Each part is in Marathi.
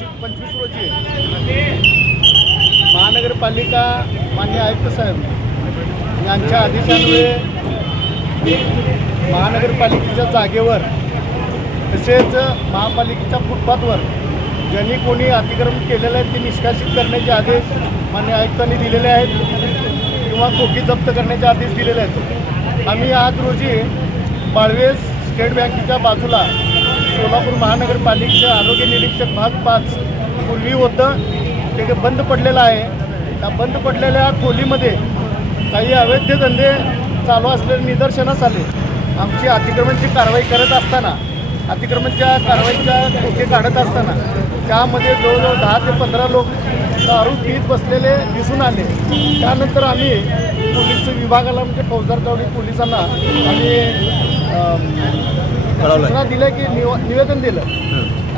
5/25 रोजी महानगरपालिका मान्य आयुक्त साहेब यांच्या आदेशान्वये महानगरपालिकेच्या जागेवर तसेच महापालिकेच्या फुटपाथवर ज्यांनी कोणी अतिक्रमण केलेलं आहे ते निष्कासित करण्याचे आदेश मान्य आयुक्तांनी दिलेले आहेत किंवा खोकी जप्त करण्याचे आदेश दिलेले आहेत। आम्ही आज रोजी बाळवेस स्टेट बँकेच्या बाजूला सोलापूर महानगरपालिकेचे आरोग्य निरीक्षक भाग 5 पूर्वी होतं ते बंद पडलेलं आहे। त्या बंद पडलेल्या खोलीमध्ये काही अवैध धंदे चालू असलेले निदर्शनास आले। आमची अतिक्रमणची कारवाई करत असताना अतिक्रमणच्या कारवाईच्या खोके काढत असताना त्यामध्ये जवळजवळ 10 ते 15 लोक दारू पीत बसलेले दिसून आले। त्यानंतर आम्ही पोलीस विभागाला म्हणजे फौजदार चौकी पोलिसांना आम्ही सूचना दिल्या की निवेदन दिलं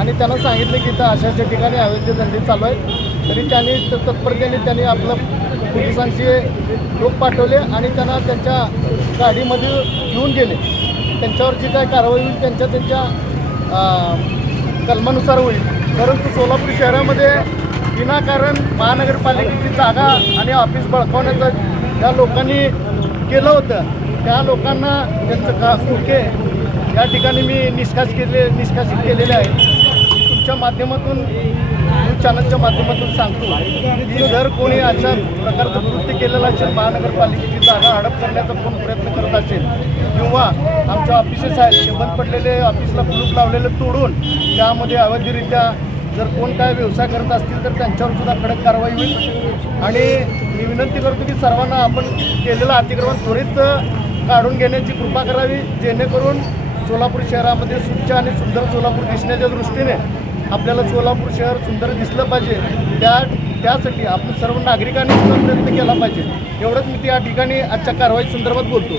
आणि त्यांना सांगितलं की इथं अशा ठिकाणी अवैध धंदे चालू आहेत। तरी त्यांनी तत्परतेने आपलं पोलिसांचे लोक पाठवले आणि त्यांना त्यांच्या गाडीमध्ये घेऊन गेले। त्यांच्यावर जी काय कारवाई होईल त्यांच्या कलमानुसार होईल। परंतु सोलापूर शहरामध्ये विनाकारण महानगरपालिकेची जागा आणि ऑफिस बळकावण्याचं त्या लोकांनी केलं होतं। त्या लोकांना त्यांचं खोके या ठिकाणी मी निष्कासित केलेले आहे। तुमच्या माध्यमातून न्यूज चॅनलच्या माध्यमातून सांगतो की जर कोणी अशा प्रकारचं कृत्य केलेलं असेल, महानगरपालिकेची जागा हडप करण्याचा कोण प्रयत्न करत असेल किंवा आमच्या ऑफिसेस आहेत ते बंद पडलेले ऑफिसला कुलूप लावलेलं तोडून त्यामध्ये अवैधरित्या जर कोण काय व्यवसाय करत असतील तर त्यांच्यावर सुद्धा कडक कारवाई होईल। आणि मी विनंती करतो की सर्वांना आपण केलेलं अतिक्रमण त्वरित काढून घेण्याची कृपा करावी, जेणेकरून सोलापूर शहरामध्ये स्वच्छ आणि सुंदर सोलापूर दिसण्याच्या दृष्टीने आपल्याला सोलापूर शहर सुंदर दिसलं पाहिजे। त्यासाठी आपण सर्व नागरिकांनी सुद्धा प्रयत्न केला पाहिजे। एवढंच मी त्या ठिकाणी आजच्या कारवाई संदर्भात बोलतो।